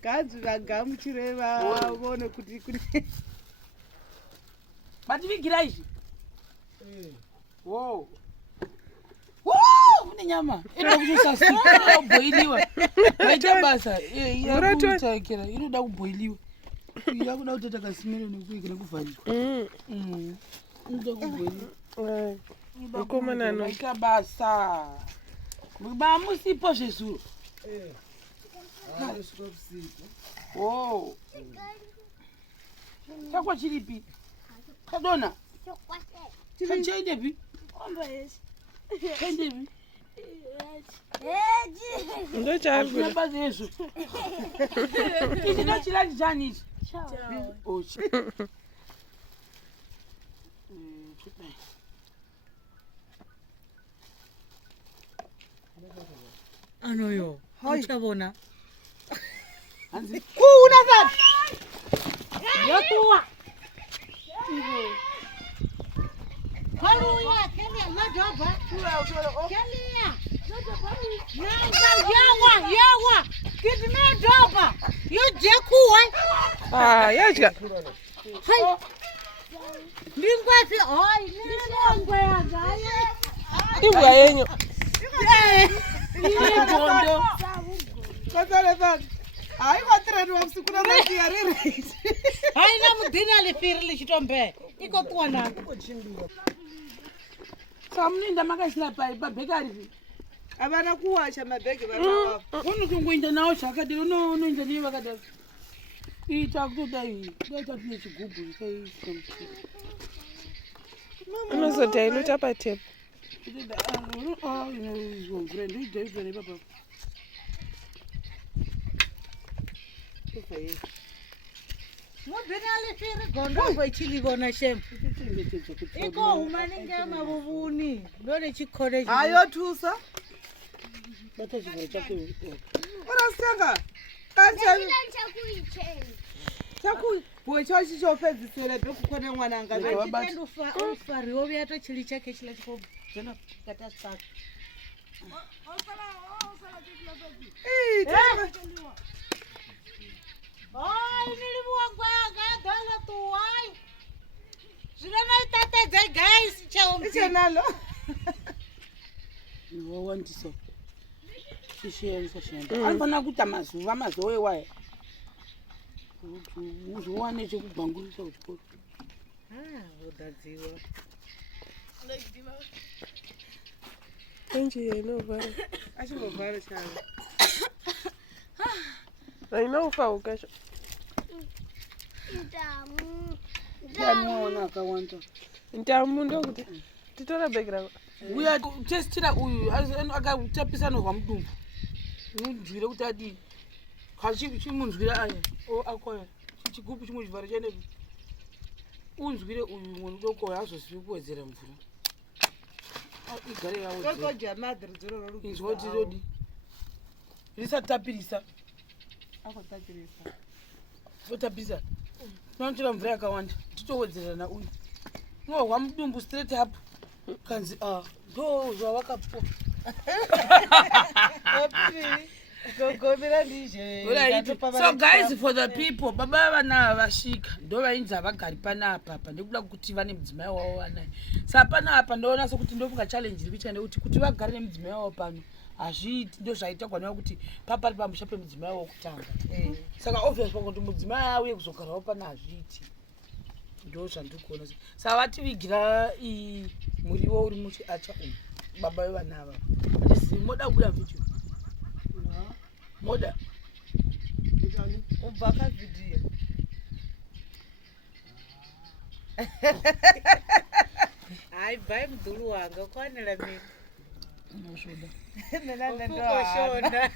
Kanzi vagamuchire vaone kuti bativigira izvi wow mune nyama inoda kubhoiliwa vaita basa yakutakira inoda kubhoiliwa yakuda kuti takasimira nekuikira kuvharirwa inoda kubhoiliwa vaita basa mamusipo zvezuro wow chakwa chiripi kadona chaitepi chaitepi ndo chaari basa yesu ichi ndo chilandi chani ichi anoyo uchavona hanzi unasati yotuwa Hallelujah, Kenya, madhaba. Kenya. Nanga yawa. Kidna dhaba. Yo jekuwa. yadya Hai. Lingwati oi, lingwa ya gaya. imbwa yenyu igondo kasale hayi vatirani va vusiku na nakiya ririti Hai na mudina lifiri lichitombe. Iko kuona. samuninda makasila pabhekari avana kuwacha mabhegi vanaa unotongoenda nawo zvakadini unoenda nei vakadaro ita kutodai daita tine chigubhu unozoti ainota patepu mvura ndoidaita nepapa Mudina lifiri gondo kwechilikona shem. Iko humaninga mabuvuni. Ndone chikore. hayotusa bata chivaro chako urasiyanga chakuwe chao chichopedzisira ndokukona mwana Achitendo ufari oviato chili chake chila chiko zona kata saka. Ai nilimuangwaga dala tuwai. Zvinona itatedze guys chaumti. ichenalo wawandisa shishenza shenda anofana kuita mazuva mazowewaye uzowane chekubhangurisa kuchikoro Udadziwa. enji inovhara achimovhara chavo ainofa ukasha anoona akawanda ntamu ndokuti titora bhegi rako uya testira uyu akatapisa nohwa mudumbu munzwire kuti adii chimunzwire aya akwaya chigubhu chimwe chivharo chanepi unzwire uyu mwana udoko hazozivi kuwedzera mvura igare totoja madhiri dzoro izvoti rodi risatapirisa akotapirisa totapisa tinonotora mvura yakawanda titowedzerana uyu nohwa mudumbu straight up kanzi ndo zvavakapo gogomera ndizve so guys for the people baba vana vasvika ndo vainzi havagari panapa ndekuda kuti vane mudzimai wavo vanai saka panapa ndoona sokuti ndofunga challenge iri kuita ndekuti kuti vagare nemudzimai wavo pano hazviiti ndo zvaitakwa neva kuti papari pamusha pemudzimai wavo kutanga saka obvious pakuti mudzimai auye kuzogarawo pano hazviiti ndo zvandikuona saka vativigira muriwo uri muchiacha umu baba vevana ava handisi moda kubuda mvidio moda ubva kavhidhiyo hai bhai mudhulu wanga kwanela mimi nosvoda mina nendoshona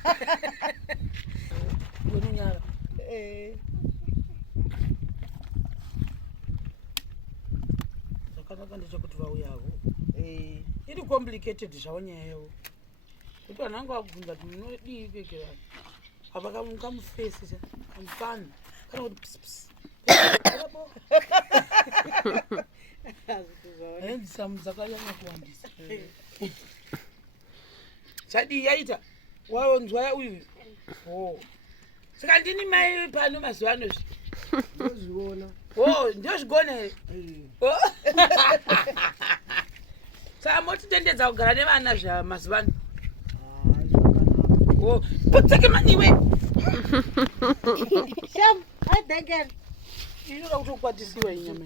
wenyara zvakanaka ndechekuti vauyavo iri complicated zvavo nyaya yavo kuti vanhu vanga vabvunza kuti munodii kwegera apa kamufesi kamufana kana kuti pisipisi henzi samu dzakanyanya kuwandisa chadii yaita waonzwa uyu saka ndini mai pano mazuva ano ndozviona ndozvigona here saka motitendedza kugara nevana zvamazuva ano potseke maniwe inoda kutokwatisiwa inyama.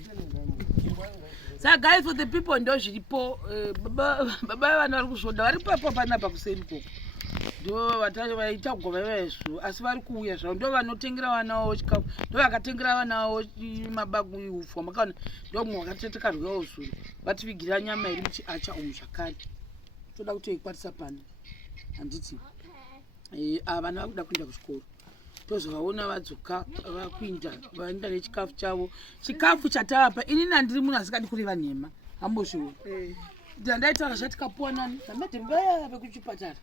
So guys, for the people ndo zviripo baba vana vari kuzvoda vari papo panapa kuseri koko ndo vaita kugova vezvo asi vari kuuya zvavo ndo vanotengera vana vavo chikafu ndo vakatengera vana vavo mabagu upfu makaona ndo mwe wakatetekarwawo zuro vativigira nyama iri muchiacha umu zvakare toda kutoikwatisa pano handiti vana vakuda kuenda kuchikoro tozovaona vadzoka vakuinda vaenda nechikafu chavo chikafu chatavapa inini handiri munhu asikadi kureva nhema hambozviona ndandaitaura zvatikapuwa nani namadhemba vekuchipatara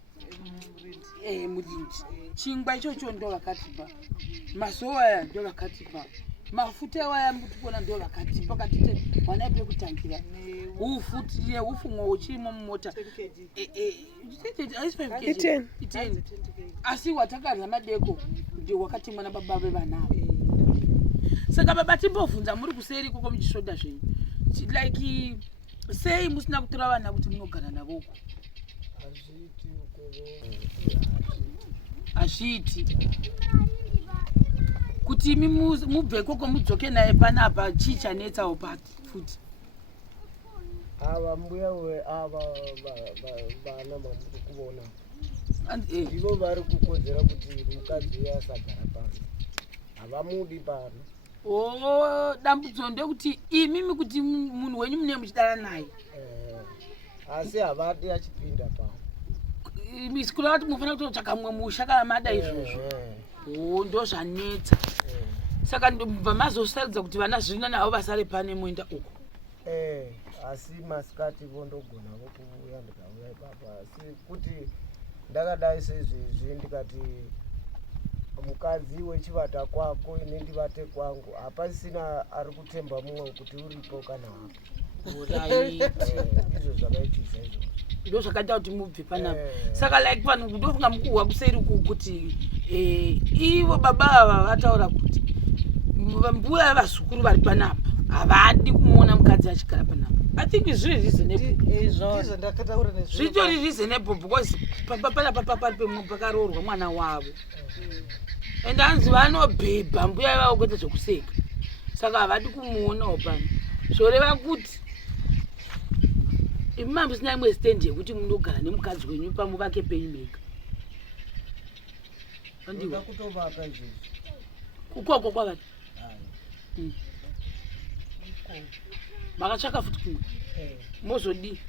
murindi chingwa ichocho ndo vakatipa masowa aya ndo vakatipa mafuta waya mutikuona ndo vakatipa katite mwana pekutangira ufu mwowo chirimo mumota aisi 5 kg asi watakarya madeko ndio wakati mwana baba vevanavo saka baba timbovhunza muri kuseri koko muchisvoda zvenyu like sei musina kutora vana kuti munogara navoko hazviiti kuti imi mubve koko mudzoke naye panapa chii chanetsawo pati futi ava mbuya we ava vana mamuri kuona ndivo vari kukodzera kuti mukadzi uye asagara pano havamudi pano dambudzo ndekuti imimi kuti munhu wenyu mune muchidara naye asi havadi achipinda pano misikula vati munofanira kutotsvaka mumwe musha kana mada izvozvo ndo zvanetsa saka ndobva mazosaridza kuti vana zvino navo vasare pane moenda uko asi masikati vondogona vokuuya ndikauya ipapa asi kuti ndakadai seizvezvi ndikati mukadzi wechivata kwako ine ndivate kwangu hapasina ari kutemba mumwe kuti uripo kana hapo izvo zvakaitisa izvo ndo zvakaita kuti mubve panapa saka like vanhu ndofunga mukuhwa kuseri kuti ivo baba ava vataura kuti mbuya vazukuru vari panapa havadi kumuona mukadzi achigara panapa. I think zviri reasonable zvitori reasonable because panapa pari pemwe pakaroorwa mwana wavo ende hanzi vanobhebha mbuya vavo kuita zvekuseka saka havadi kumuonawo pano zvoreva kuti imi mambisina imwe stendi yekuti munogara nemukadzi wenyu pamuvake penyu mega kutovaka izvozvo kukoko kwavati makatsvaka futi kumwe mozodii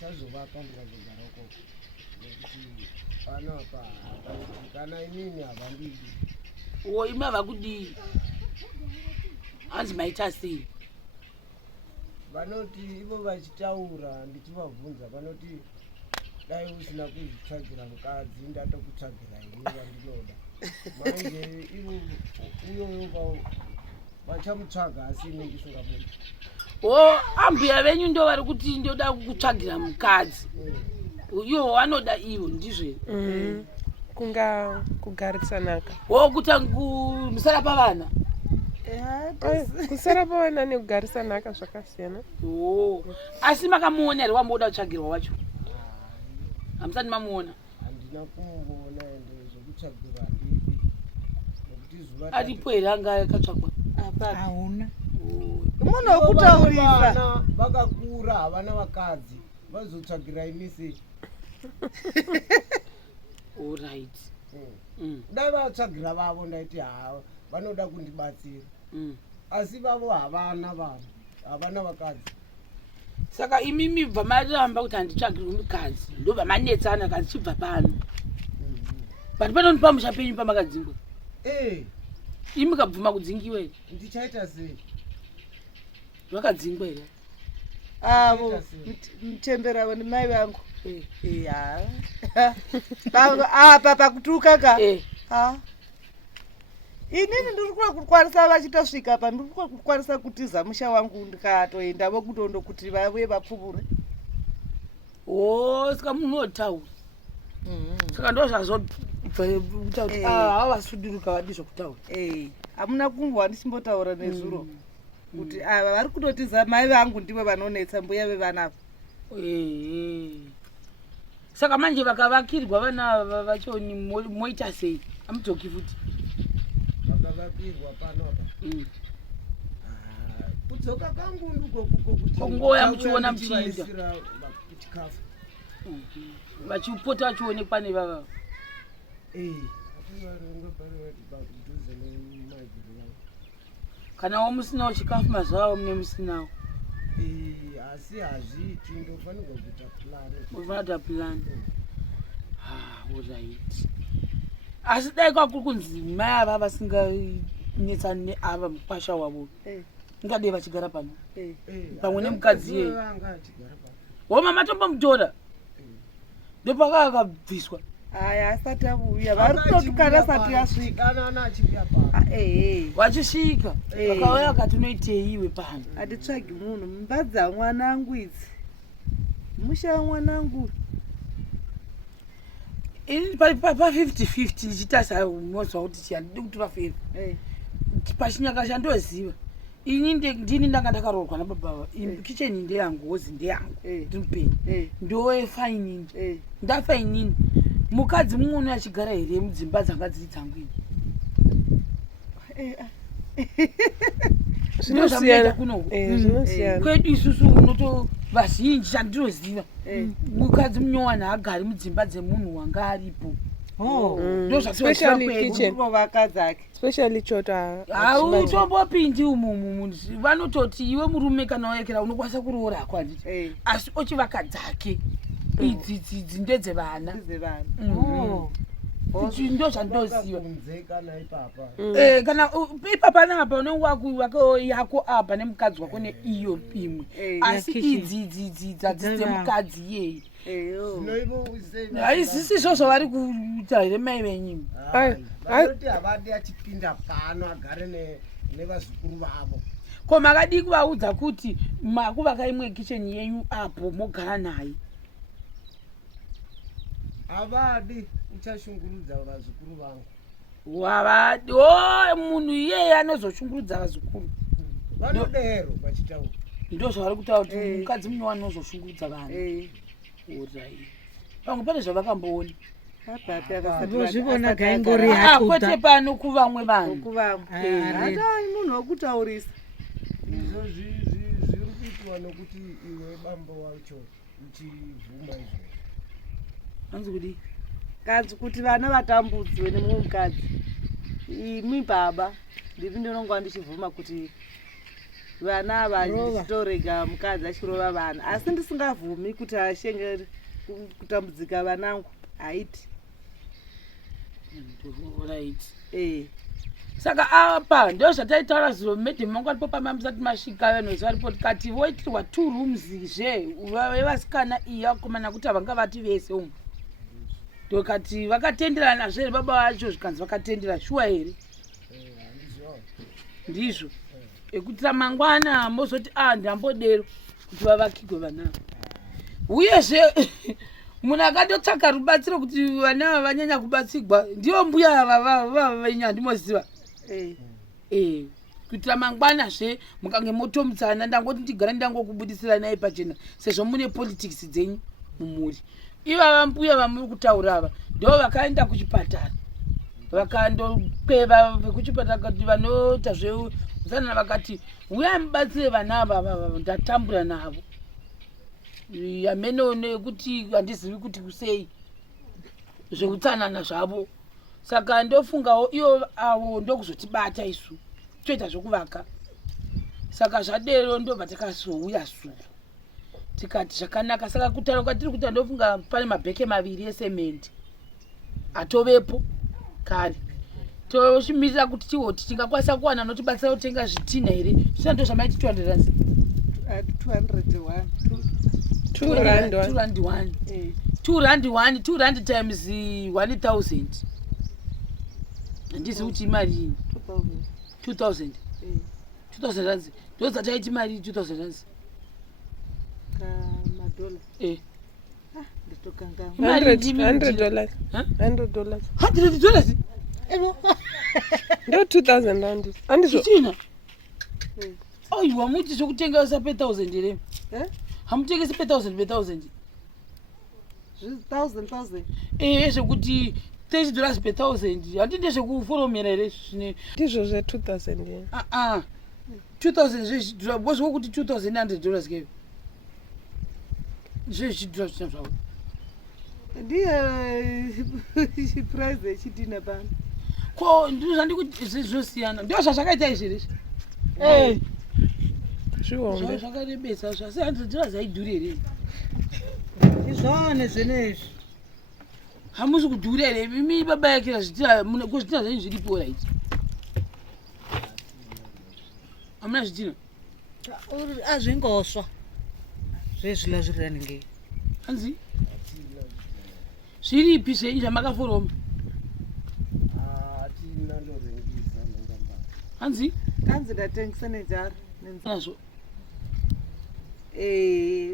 chazovaka ndikazogara ukoko nekuti panapa kana inini havandidi imi hava kudii hanzi maita sei vanoti ivo vachitaura ndichivabvunza vanoti dai usina kuzvitsvagira mukadzi ndatokutsvagira ini vandinoda manje ivo uyoyo vachamutsvaga asi ine ndisingamudi ambuya venyu ndo vari kuti ndoda kutsvagira mukadzi ivo vanoda ivo ndizvere kunga kugarisanaka kuti musara pavana kusara pavana nekugarisanaka zvakasiyana asi makamuona here wamboda kutsvagirwa wacho hamusati mamuona handina kumuona ende zvokutsvagirwa handidi nekuti zuva aripo here anga akatsvagwa hauna munhu wekutaurisa vakakura havana vakadzi vazotsvagira imisi allright dai vatsvagira vavo ndaiti hava vanoda kundibatsira asi vavo havana vanhu havana vakadzi saka imimi bva maramba kuti handitsvagirwi mukadzi ndobva manetsana kadzi chibva pano but panonipa musha penyu pamakadzingwa imi kabvuma kudzingiwa here ndichaita sei vakadzingwa here avo mtembera mai vangu apa pakutukaka inini ndiri kukwanisa vachitosvika apa ndiri kukwanisa kutiza musha wangu ndikatoenda vokutondo kuti vave vapfuvure saka munhu otaura saka ndozvazobvakuita kuti hava vasuduruka vadi zvokutaura. Hamuna kumbowa ndichimbotaura nezuro kuti ava vari kutotiza mai vangu ndivo vanonetsa mbuya vevanavo. Saka manje vakavakirwa vana vachoni moita sei? Hamudzoki futi vakavakirwa panopa kudzoka kangu ndiko kongoya muchiona muchiinda chikafu vachipota vachionekwa nevava. Kanawo musinawo chikafu mazuva avo mune musinawo asi hazviiti ndofanirwa kuita pulani. Ufanira plan. Alright. Asi dai kwakuri kunzi mai ava vasinganetsani neava mukwasha wavo ingadei vachigara pano pamwe nemukadzi yeye. Woma matombomutora ndopakakabviswa. Aya asati avuya vari kutotukana asati asvika. Wachisvika vakauya vakati unoitei iwe pano? Handitsvagi munhu, mumba dzamwanangu idzi, musha wamwanangu. Ini pa50-50 ndichitarisa unozwa kuti handidi kutora feva pachinyaka chandoziva ini ndini ndanga ndakaroorwa nababa kicheni ndeyangu hozi ndeyangu ndiri mupenyu ndoefainini ndafainini mukadzi mumwe uno achigara here mudzimba dzanga dziri dzangu ini zvinosiyana kwedu isusu unoto vazhinji chandinoziva mukadzi munyowana haagari mudzimba dzemunhu wanga aripo. Especially chota hautombopindi umu vanototi iwe murume kana waekera unokwanisa kuroora hako handiti asi ochivaka dzake idzi ndedzevana ndo zvandoziva. Kana ipapa napa unenge yako apa nemukadzi wako neiyo imwe asi idzi dzadzidze mukadzi iyeye haizisi izvozvo vari kuita here mai venyu? Vanoti havadi achipinda pano agare nevazukuru vavo. Ko makadi kuvaudza kuti makuvaka imwe kicheni yenyu apo mogara naye? Havadi, uchashungurudza vazukuru vangu. Wavadi munhu iyeye anozoshungurudza vazukuru vanodero vachitaura ndo zvavari kutaura kuti mukadzi munhu anozoshungurudza vanhu. Pamwe pane zvavakamboona vozvivona gaingori yakuda kwete pano kuvamwe vanhu hatai munhu wokutaurisa izvo zviri kuitwa nokuti iwe bambo wacho uchivhuma izvo. anzi kudi kadzi kuti vana vatambudzwe nemumwe mukadzi. Imi baba ndiri ndinonga ndichivhuma kuti vana ava ndichitorega mukadzi achirova vana asi ndisingavhumi kuti ashenge kutambudzika vanangu haiti. Saka apa ndo zvataitaura zuro medhemu mangu aripo pamamisati masvika venhozi varipo tikati voitirwa 2 rooms zve vevasikana iyi vakomana kuti havanga vati vese umu ndokati vakatenderana zvere baba vacho zvikanzi vakatendera shuwa here ndizvo ekuti ramangwana mozoti ndambodero kuti vavakigwe vanavo uyezve munhu akandotsvaka rubatsiro kuti vana vanyanya kubatsigwa ndivo mbuya vavenya ndimoziva kuitira mangwanazve mukange motomutsana ndangoti ndigara ndangokubudisira naye pachena sezvo mune politics dzenyu mumuri. Ivava mbuya vamuri kutaura ava ndo vakaenda kuchipatara vakandokweva vekuchipatara kuti vanoita zveutsanana vakati uyai mubatsire vana ava ndatambura navo yamene nekuti handizivi kuti kusei zveutsanana zvavo. Saka ndofungawo iyo avo ndokuzotibata isu toita zvokuvaka. Saka zvadero ndobva takazouya suru tikati zvakanaka. Saka kutaura kwatiri kuita ndofunga pane mabheke 2 esemende atovepo kare toshimirira kuti tihoti tingakwanisa kuwana notibatsira kutenga zvitina here zvina ndo zvamaiti 201 2 rand times 1000 handisi kuti imari 2000 rands ndo dzataiti mari 2000 rands madola. nditokanga $100. Huh? $100. $100 Ndo 2000 rand. Andizvo. chichina aiwa muti zvokutengesa pe1000 here Eh? hamutengesi pe1000 zvekuti $30 pe1000 handi ndezvekuforomera here zvine Ndizvo zve 2000 yeah. 2000 zvezvidhura bozvokuti $2,100 kevo zvezvidhura zvisina zvavo ndiye prize yechidina pano. ko ndino zvandikuti zvezvinosiyana ndo zvazvakaita izvirezvi Zvihombe. zvakarebesa zvasi $100 haidhuri here izvone zvenezvi hamusi kudhura here imi babayakira zvidhina zvidhina zvenyu zviripo raiti hamuna zvidhina azvingosva zvezvila zviri raningei hanzi zviripi zvenyu zvamakaforoma atina ndorengisa ndongamba hanzi kanzi ndatengesa nejara nazvo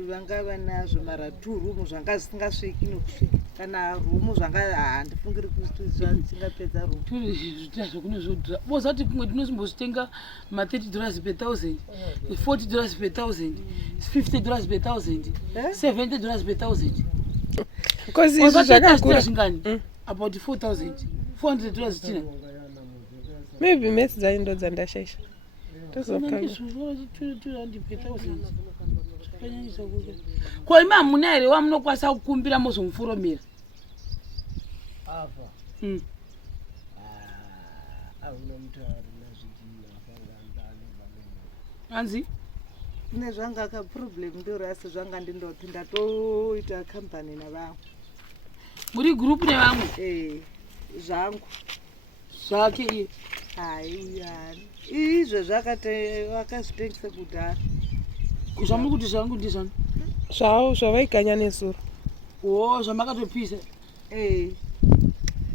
vanga vanazvo mara 2 rumu zvanga zvisingasviki nokusvika kana rumu zvanga handifungiri kuti zvingapedza rumu zvitina zvokune zvodhura bozati kumwe tinosimbozvitenga ma$30 pe1000 $40 pe1000 $50 pe1000 $70 pe1000 Because izvi zvakakura. zvingani about $4,400 zvitina Maybe maths dzaindo dzandashaisha. Tozokanga. ko ima hamuna here wamunokwanisa kukumbira mozomufuromera afa auna mutari nazvidhina hanzi ne zvanga kaproblem ndorasi zvanga ndindoti ndatoita kambani navamwe muri gurupu nevamwe zvangu zvake iye haiyani izvo vakazvitengese kudhara zvamuri kuti zvangu ndizvani Zvavo zvavaiganya nezuro. zvamakatopisa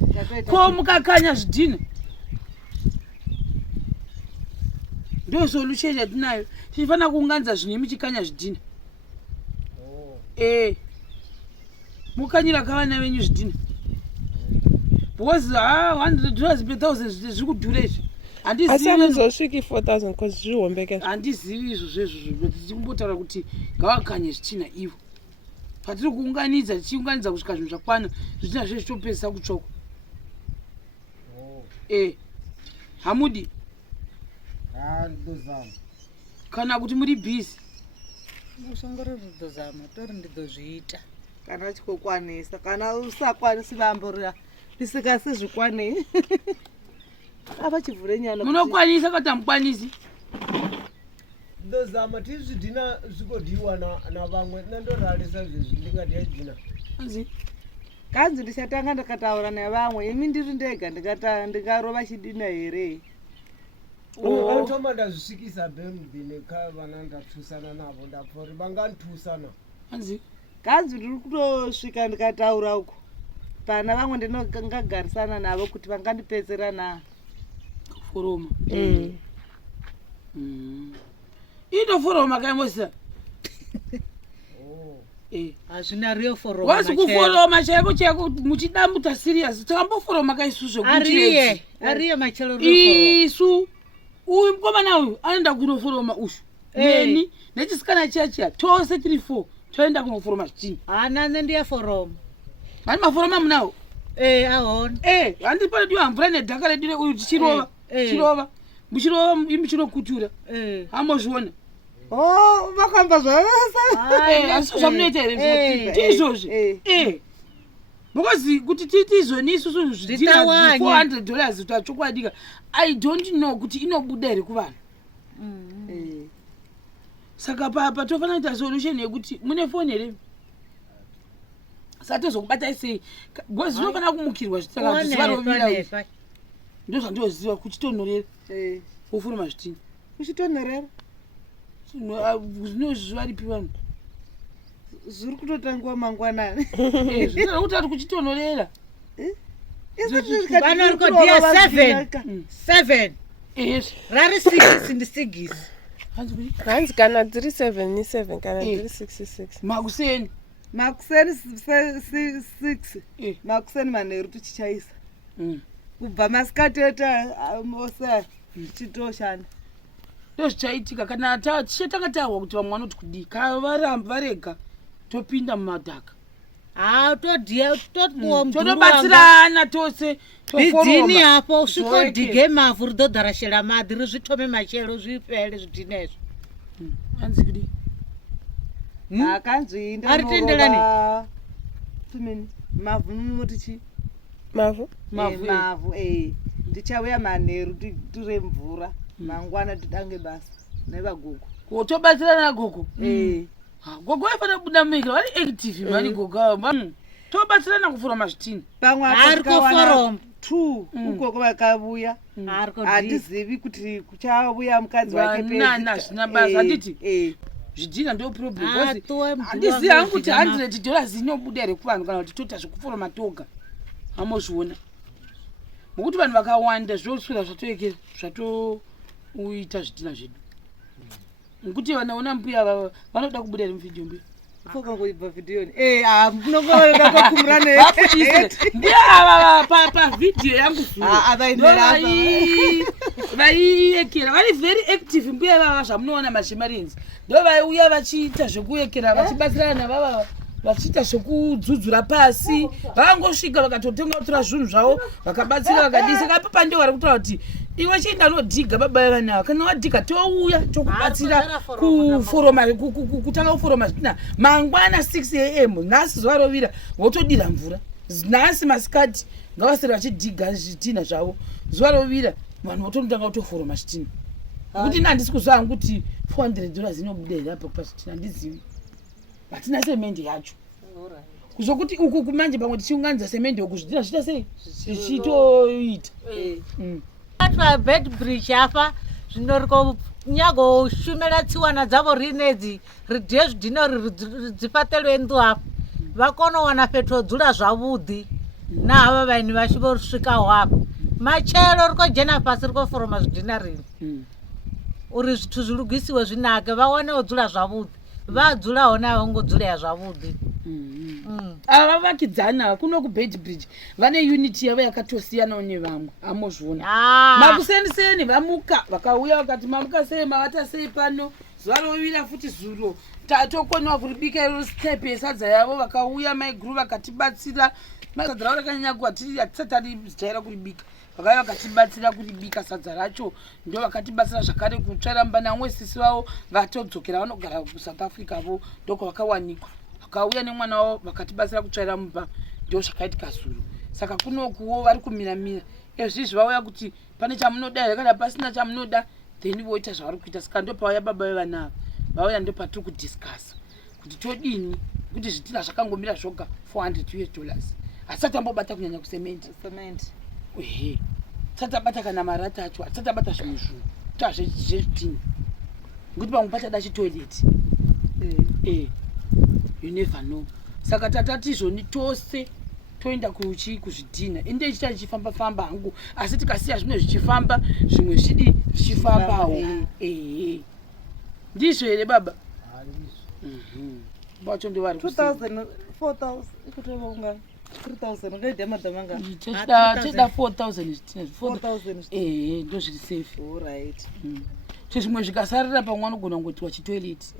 ndatoita ko mukakanya zvidhina ndo solution yatinayo tichifanira kuunganidza zvine muchikanya zvidhina mukanyira kavana venyu zvidhina because $100 pe1000 zviri kudhura izvi Asi hamuzosviki 4000 because zvihombeke. handizivi izvo zvezvo but tichimbotaura kuti ngavakanye zvitina ivo patiri kuunganidza tichiunganidza kusvika zvinhu zvakwana zvitina zve zvichitopedzisa kutsvokwa hamudi ndozama kana kuti muri bhizi usongori ridozama tori ndidozviita kana chikokwanisa kana usakwanisi vamborira risikasizvikwanei apa chivhure nyana munokwanisa kuti hamukwanisi ndozama tizvidhina zvikodiwa navamwe nandorarisa zvezvi ndingadiyadhina hanzi kanzi ndichatanga ndakataura nevamwe imi ndiri ndega ndingarova chidina here vanotoma ndazvisvikisa bemudhine kavana ndatusana navo ndapori vangantusana hanzi kanzi ndiri kutosvika ndikataura uko pana vamwe ndinongagarisana navo kuti vangandipedzera na kuforoma itoforoma kaimosisa hazvina real foroma wasi kuforoma chaiko chaiko muchidambuta serious takamboforoma kaisuzo ariye machelo isu uyu mukomana uyu anoenda kunoforoma ushu neni nechisikana chiya tose tiri 4 toenda kunoforoma zvichini hananze ndiye foroma hani maforoma munawo ahona handipadiwa mvura nedhaka redu uyu tichirova chirova muchirova muchinokutura hamozviona vakamba asi zvamunoita here tiizvozvi because kuti titizoni isusu zvidhina $400 tachokwadika I don't know kuti inobuda here kuvanhu saka papa tofanira kuita solution yekuti mune foni here satozokubata sei because zvinofanira kumukirwa zviziva rovira ndo zvandoziva kuchitonorera woforoma zvitina kuchitonorera zvinozvaripi vanhu zviri kutotangiwa mangwanani zvinoda kuti ati kuchitonorera vanorikodia 7 rari 6 ndisigisi hanzi kana dziri 7 ni 7 kana dziri 66 makuseni makuseni 6 Eh. makuseni manheru tichichaisa Mm. kubva masikati eta ose tichitoshanda ndozvichaitika kana tichatanga tahwa kuti vamwe vanoti kudii kana varamba varega topinda mumadhaka totobatsirana tose bhidhini apo Zoeke. svikodhige mavhu ridhodha rashera madhi rizvitome machero zvipere zvidhini ezvo anzi kudii akanzi Aritenderani? mavhu mutichi Mavhu? mavhu ndichauya manheru ture mvura mangwana tidange basa nevagogo tobatsirana gogo Eh. gogo vaifanira kubuda munyika vari active mani gogo avo tobatsirana kuforoma zvitini pamwe Ari kuforoma. 2 ukoko vakavuya handizivi kuti kuchauya mukadzi wake vanana zvina basa handiti zvidhina ndo problem handisi hangu kuti $100 inobuda here kuvanhu kana kuti toita zvekuforoma toga hamozviona nokuti vanhu vakawanda zvoswera zvatoekera zvatoita zvidhina zvedu nokuti vanaona mbuya vanoda kubuda here muvhidhiyo mbuya fokangoibva vhidhiyoni munongoda kwakumura mbuya ava pavhidhiyo yangu vaiekera vari very active mbuya ivava zvamunoona mashemarenzi ndo vaiuya vachiita zvekuekera vachibatsirana navava vachiita zvekudzudzura pasi vakangosvika vakatotenga kutora zvinhu zvavo vakabatsira vakadisa kapapa ndio vari kutaura kuti iwe chienda nodhiga baba vevanava kana wadhiga touya chokubatsira kutanga kuforoma zvitina mangwana 6 am nhasi zuva rovira votodira mvura nhasi masikati ngavasiri vachidhiga zvitina zvavo zuva rovira vanhu vototanga kutoforoma zvitina nokuti nandisi kuziva hangu kuti $400 inobuda here apa pazvitina handizivi hatina semende yacho kuzokuti uku kumanje pamwe tichiunganidza semende yoku zvidhina zviita sei zvichitoita bed bridge apa zvinoriko nyagoshumira tsiwana dzavo rinedzi ridhiye zvidhina ridzipatelwe ndu apa vakonowana petodzura zvavudhi nahava vaini vachivosvikawo apa machero rikojena pasi rikoforoma zvidhina rini uri zvithu zvirugisiwe zvinake vawanewo dzura zvavudhi vadzurawo navongodzura zvavudhi ava vavakidzana kuno kubed bridge vane unity yavo yakatosiyanawo nevamwe amozviona makuseniseni vamuka vakauya vakati mamuka sei mavata sei pano zuva rovira futi zuro tatokoniwa kuribika iro stepe yesadza yavo vakauya maiguru vakatibatsira sadza ravo rakanyakuwa hatisati arijaira kuribika vakauya vakatibatsira kuribika sadza racho ndo vakatibatsira zvakare kutsvaira mbanamwe sisi vavo vatodzokera vanogara kusouth africa vo ndoko vakawanikwa vakauya nemwana wavo vakatibatsira kutsvaira mumba ndo zvakaitika zuro saka kunokuwo vari kumiramira ezvizvi vauya kuti pane chamunoda here kana pasina chamunoda then voita zvavari kuita saka ndo pauya baba vevanava vauya ndo patiri kudiscasa kuti todini kuti zvitina zvakangomira zvoga $400 hatisati ambobata kunyanya kusemende ehe tisati abata kana marata acho hatisati abata zvimwe zvinhu tazvezvitina ngokuti pamwe pachada chitoileti you never know saka tatati izvoni tose toenda kuzvidhina ende ichita ichifamba-famba hangu asi tikasiya zvimwe zvichifamba zvimwe zvidi zvichifambawo ndizvo here baba vacho ndo vari 2000 4000 ikutovaunga 3000 ungaidha madhamanga tida 4000 4000 ndo zviri safe alright zvimwe zvikasarira pamwe anogona kungotiwa chitoileti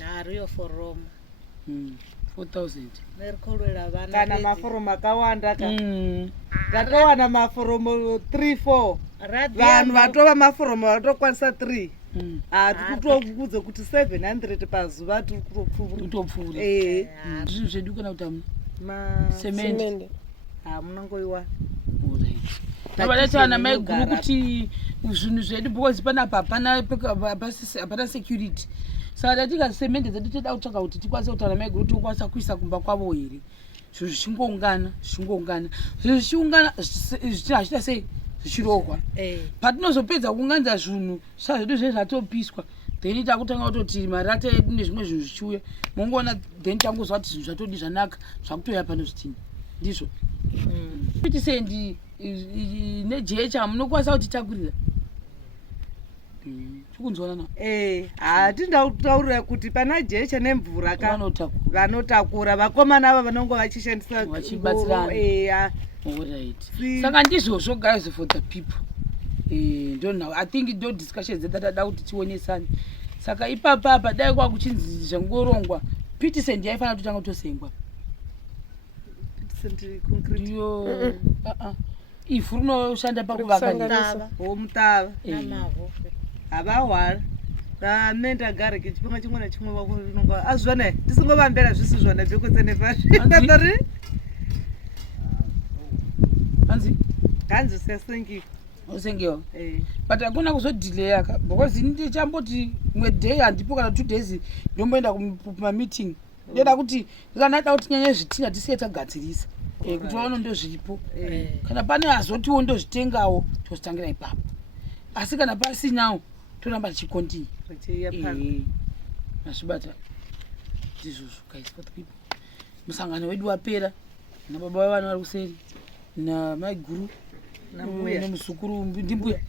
nariyo foroma 4000 nerikolwera vana kana maforomo akawanda ndakawana maforomo 3-4 vanhu vatova maforomo vatokwanisa 3 hatikutokudze kuti 700 pazuva utopfuura zvinhu zvedu kana kuti Semende. munongoiwa vadaitaana maiguru kuti zvinhu zvedu because panapa hapana security saka datika semende dzedu toda kutsvaka kuti tikwanise kutaura maiguru tokwanisa kuisa kumba kwavo here zvinhu zvichingoungana zvinhu zvichiungana zvichita sei zvichirohwa patinozopedza kuunganidza zvinhu saka zvedu zvee zvatopiswa then takutanga kutoti marata edu nezvimwe zvinhu zvichiuya mongoona then tangozva kuti zvinhu zvatodi zvanaka zvakutoya pano zvitini ndizvo kuti sendi nejecha munokwanisa kuti takurira chikunzwana na hatindautaurira kuti pana jecha nemvura vanotakura vakomana ava vanongo vachishandisa vachibatsirana. Alright. Saka ndizvozvo guys for the people. Don't know. I think ndo discussions dzatada kuti tionesane. Saka ipapa dai kwa kuchinzi zvangorongwa Peterson yaifana kutanga kutosengwa. Peterson concrete. Yo. Ifu rinoshanda pakuvaka mutava namavo havahwara ramenda gariki chipinga chimwe nachimwe vakunonga azvona tisingovambera zvisi zvona zvekutsenefari ganzi sesengi osengewa but hakuna kuzodhileya ka because ndichamboti mwe day handipo kana 2 days ndomboenda kumameeting ndoda kuti kana da kuti nyanye zvitina tisiye tagadzirisa kuti waona ndo zviripo kana pane azotiwo ndozvitengawo tozvitangira ipapo asi kana pasinawo toramba tichikontinue masvibata ndizvozvo guys for the people. Musangano wedu wapera nababa vavana vari kuseri namaiguru nemuzukuru ndimbuya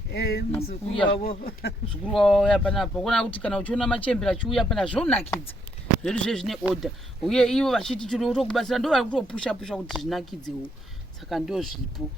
muzukuru wavo muzukuru wavo yapanapa kuona kuti kana uchiona machembera achiuya pana zvonakidza zvedu zvezvine order uye ivo vachiti tinotokubatsira ndo vari kutopusha kuti zvinakidzewo saka ndo zviripo